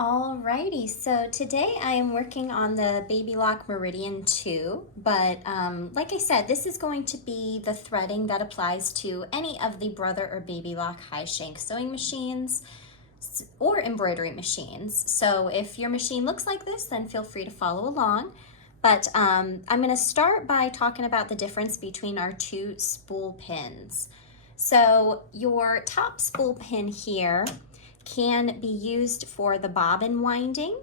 Alrighty, so today I am working on the Baby Lock Meridian 2, but like I said, this is going to be the threading that applies to any of the Brother or Baby Lock high shank sewing machines or embroidery machines. So if your machine looks like this, then feel free to follow along. But I'm going to start by talking about the difference between our two spool pins. So your top spool pin here can be used for the bobbin winding,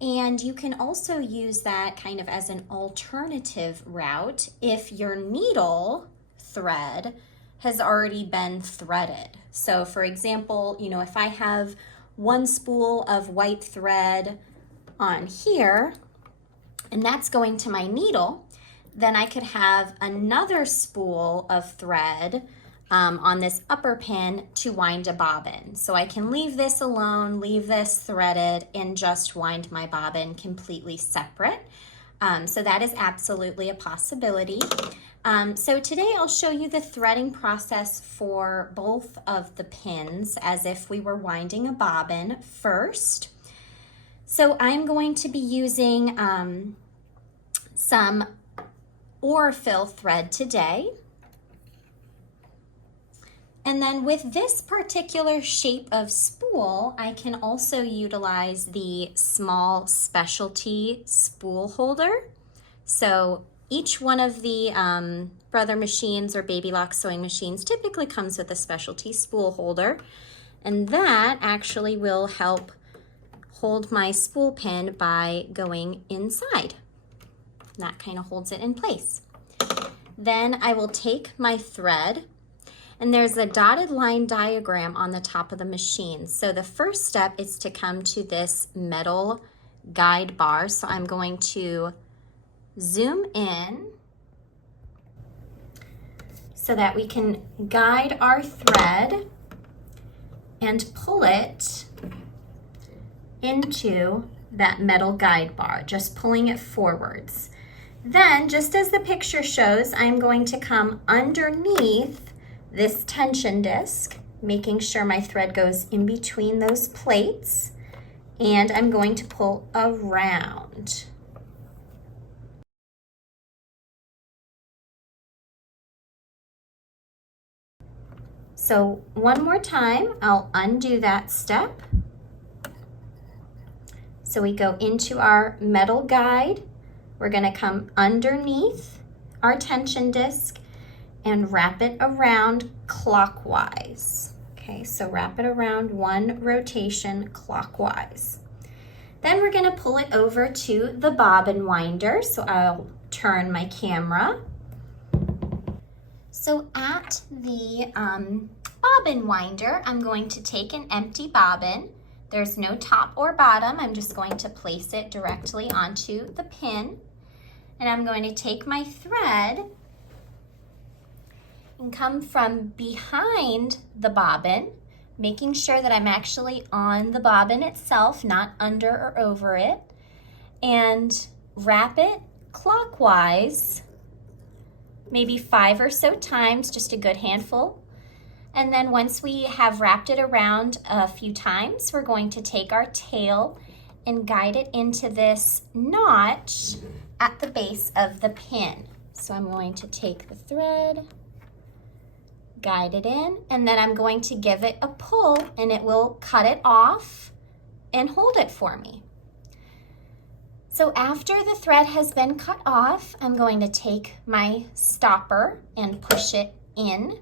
and you can also use that kind of as an alternative route if your needle thread has already been threaded. So for example, if I have one spool of white thread on here and that's going to my needle, then I could have another spool of thread on this upper pin to wind a bobbin. So I can leave this alone, leave this threaded, and just wind my bobbin completely separate. So that is absolutely a possibility. So today I'll show you the threading process for both of the pins as if we were winding a bobbin first. So I'm going to be using some Aurifil thread today. And then with this particular shape of spool, I can also utilize the small specialty spool holder. So each one of the Brother machines or Baby Lock sewing machines typically comes with a specialty spool holder. And that actually will help hold my spool pin by going inside. That kind of holds it in place. Then I will take my thread, and there's a dotted line diagram on the top of the machine. So the first step is to come to this metal guide bar. So I'm going to zoom in so that we can guide our thread and pull it into that metal guide bar, just pulling it forwards. Then, just as the picture shows, I'm going to come underneath this tension disc, making sure my thread goes in between those plates, and I'm going to pull around. So one more time, I'll undo that step. So we go into our metal guide. We're going to come underneath our tension disc and wrap it around clockwise. Okay, so wrap it around one rotation clockwise. Then we're going to pull it over to the bobbin winder. So I'll turn my camera. So at the bobbin winder, I'm going to take an empty bobbin. There's no top or bottom. I'm just going to place it directly onto the pin. And I'm going to take my thread and come from behind the bobbin, making sure that I'm actually on the bobbin itself, not under or over it, and wrap it clockwise, maybe 5 or so times, just a good handful. And then once we have wrapped it around a few times, we're going to take our tail and guide it into this notch at the base of the pin. So I'm going to take the thread, guide it in, and then I'm going to give it a pull, and it will cut it off and hold it for me. So after the thread has been cut off, I'm going to take my stopper and push it in.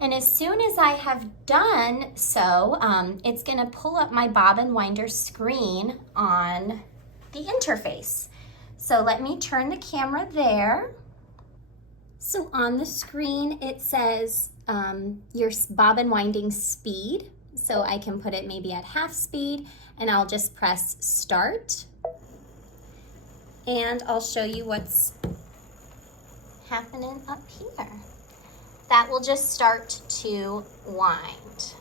And as soon as I have done so, it's going to pull up my bobbin winder screen on the interface. So let me turn the camera there. So on the screen, it says your bobbin winding speed. So I can put it maybe at half speed, and I'll just press start. And I'll show you what's happening up here. That will just start to wind.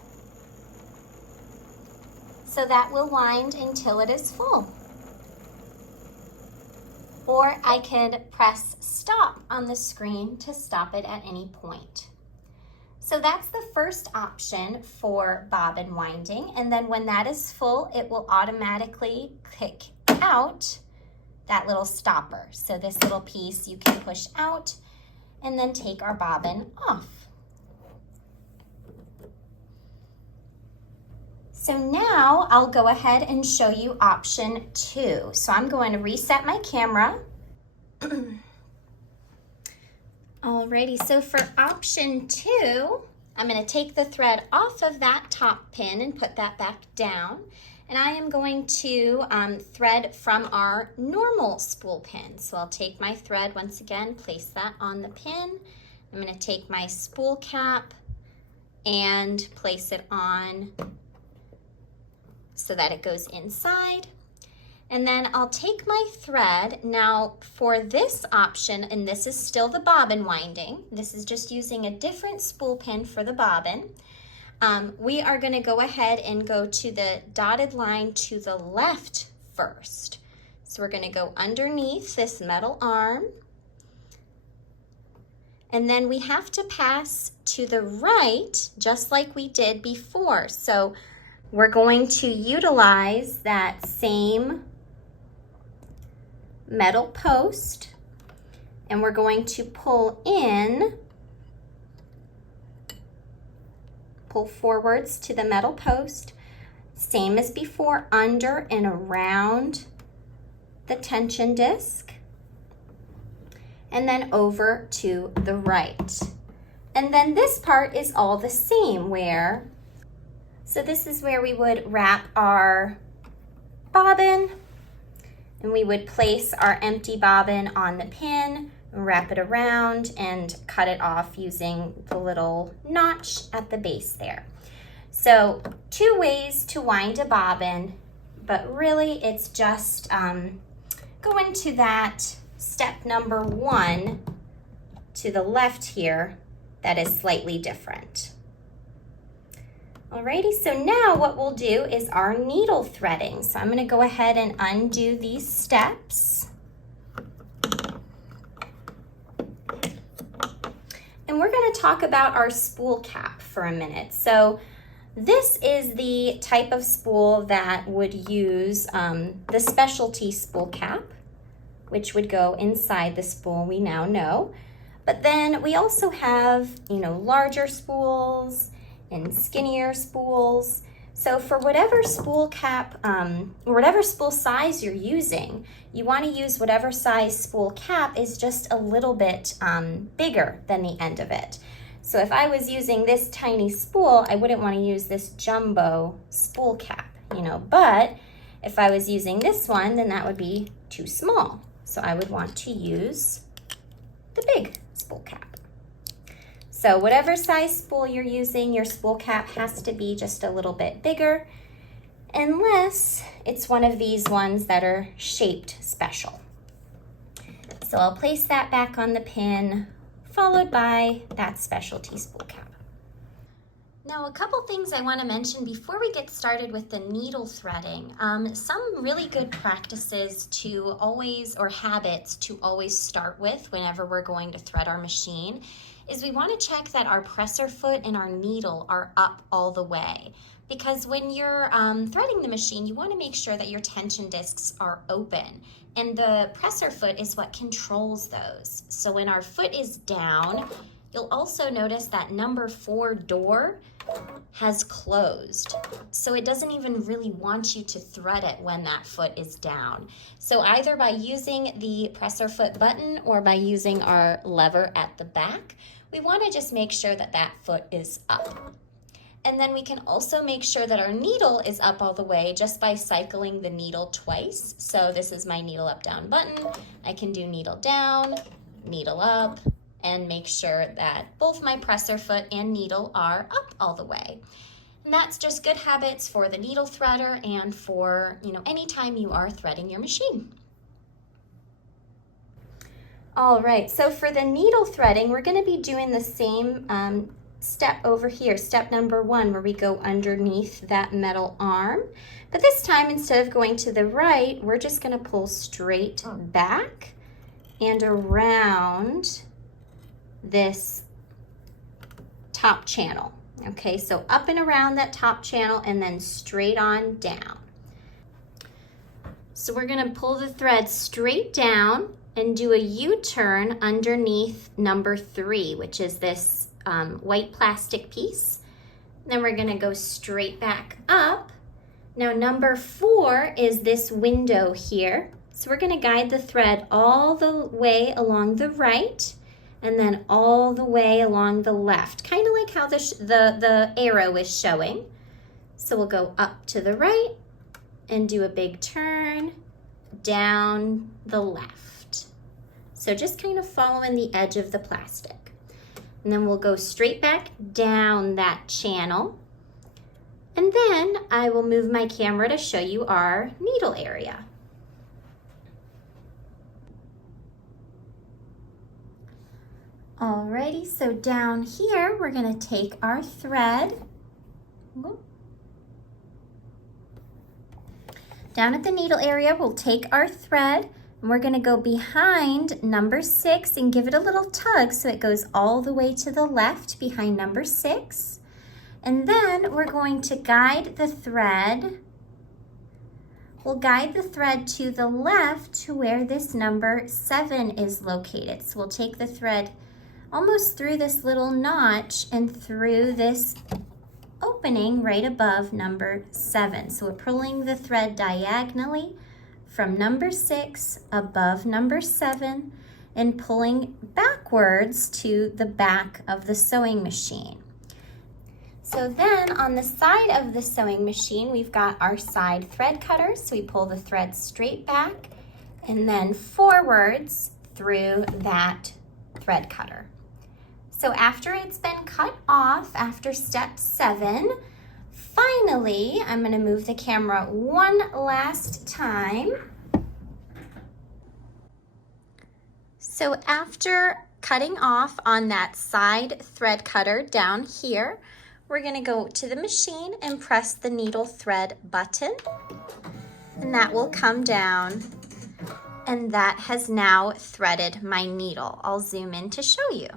So that will wind until it is full. Or I could press stop on the screen to stop it at any point. So So that's the first option for bobbin winding. And then when that is full, it will automatically kick out that little stopper. So this little piece you can push out and then take our bobbin off. So now I'll go ahead and show you option 2. So I'm going to reset my camera. Alrighty, so for option 2, I'm going to take the thread off of that top pin and put that back down. And I am going to thread from our normal spool pin. So I'll take my thread once again, place that on the pin. I'm going to take my spool cap and place it on so that it goes inside. And then I'll take my thread. Now for this option, and this is still the bobbin winding, this is just using a different spool pin for the bobbin. We are going to go ahead and go to the dotted line to the left first. So we're going to go underneath this metal arm. And then we have to pass to the right, just like we did before. So we're going to utilize that same metal post, and we're going to pull forwards to the metal post, same as before, under and around the tension disc, and then over to the right. And then this part is all the same, so this is where we would wrap our bobbin, and we would place our empty bobbin on the pin, wrap it around, and cut it off using the little notch at the base there. So 2 ways to wind a bobbin, but really it's just go into that step number 1 to the left here that is slightly different. Alrighty, so now what we'll do is our needle threading. So I'm going to go ahead and undo these steps. And we're going to talk about our spool cap for a minute. So this is the type of spool that would use the specialty spool cap, which would go inside the spool we now know. But then we also have, larger spools and skinnier spools. So for whatever spool cap, or whatever spool size you're using, you want to use whatever size spool cap is just a little bit bigger than the end of it. So if I was using this tiny spool, I wouldn't want to use this jumbo spool cap, but if I was using this one, then that would be too small. So I would want to use the big spool cap. So whatever size spool you're using, your spool cap has to be just a little bit bigger, unless it's one of these ones that are shaped special. So I'll place that back on the pin, followed by that specialty spool cap. Now, a couple things I want to mention before we get started with the needle threading. Some really good practices to always, or habits to always start with whenever we're going to thread our machine is we want to check that our presser foot and our needle are up all the way. Because when you're threading the machine, you want to make sure that your tension discs are open. And the presser foot is what controls those. So when our foot is down, you'll also notice that number 4 door has closed. So it doesn't even really want you to thread it when that foot is down. So either by using the presser foot button or by using our lever at the back, we want to just make sure that that foot is up. And then we can also make sure that our needle is up all the way just by cycling the needle twice. So this is my needle up down button. I can do needle down, needle up, and make sure that both my presser foot and needle are up all the way. And that's just good habits for the needle threader and for, anytime you are threading your machine. All right, so for the needle threading, we're going to be doing the same step over here, step number 1, where we go underneath that metal arm. But this time, instead of going to the right, we're just going to pull straight back and around this top channel. Okay, so up and around that top channel and then straight on down. So we're gonna pull the thread straight down and do a U-turn underneath number 3, which is this white plastic piece. Then we're gonna go straight back up. Now number 4 is this window here. So we're gonna guide the thread all the way along the right and then all the way along the left, kind of like how the arrow is showing. So we'll go up to the right and do a big turn down the left. So just kind of following the edge of the plastic. And then we'll go straight back down that channel. And then I will move my camera to show you our needle area. Alrighty, so down here, we're gonna take our thread. Down at the needle area, we'll take our thread and we're gonna go behind number 6 and give it a little tug so it goes all the way to the left behind number 6. And then we're going to guide the thread. We'll guide the thread to the left to where this number 7 is located. So we'll take the thread almost through this little notch and through this opening right above number 7. So we're pulling the thread diagonally from number 6 above number 7 and pulling backwards to the back of the sewing machine. So then on the side of the sewing machine, we've got our side thread cutter. So we pull the thread straight back and then forwards through that thread cutter. So after it's been cut off, after step 7, finally, I'm gonna move the camera one last time. So after cutting off on that side thread cutter down here, we're gonna go to the machine and press the needle thread button, and that will come down, and that has now threaded my needle. I'll zoom in to show you.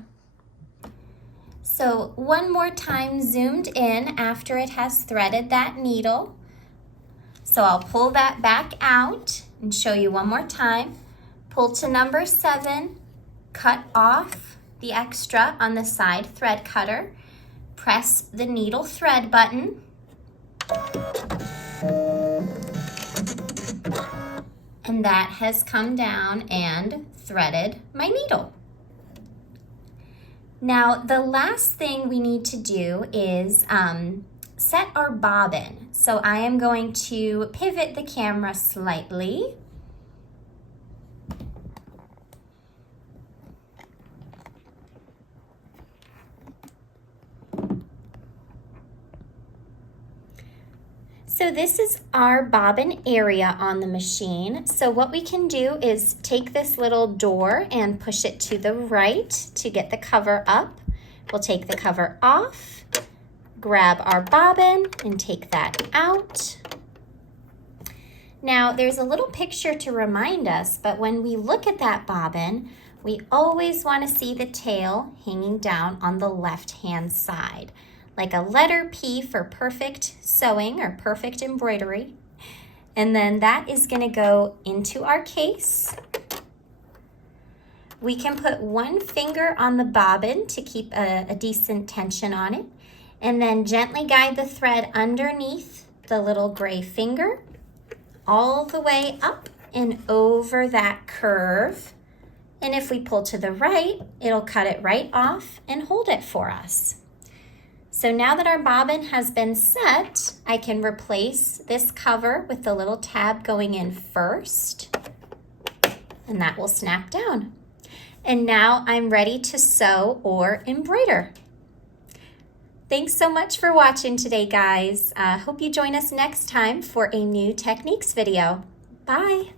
So one more time zoomed in after it has threaded that needle. So I'll pull that back out and show you one more time. Pull to number 7, cut off the extra on the side thread cutter, press the needle thread button, and that has come down and threaded my needle. Now, the last thing we need to do is set our bobbin. So I am going to pivot the camera slightly. So this is our bobbin area on the machine. So what we can do is take this little door and push it to the right to get the cover up. We'll take the cover off, grab our bobbin and take that out. Now there's a little picture to remind us, but when we look at that bobbin, we always want to see the tail hanging down on the left-hand side, like a letter P for perfect sewing or perfect embroidery. And then that is gonna go into our case. We can put one finger on the bobbin to keep a decent tension on it, and then gently guide the thread underneath the little gray finger, all the way up and over that curve. And if we pull to the right, it'll cut it right off and hold it for us. So now that our bobbin has been set, I can replace this cover with the little tab going in first, and that will snap down. And now I'm ready to sew or embroider. Thanks so much for watching today, guys. Hope you join us next time for a new techniques video. Bye.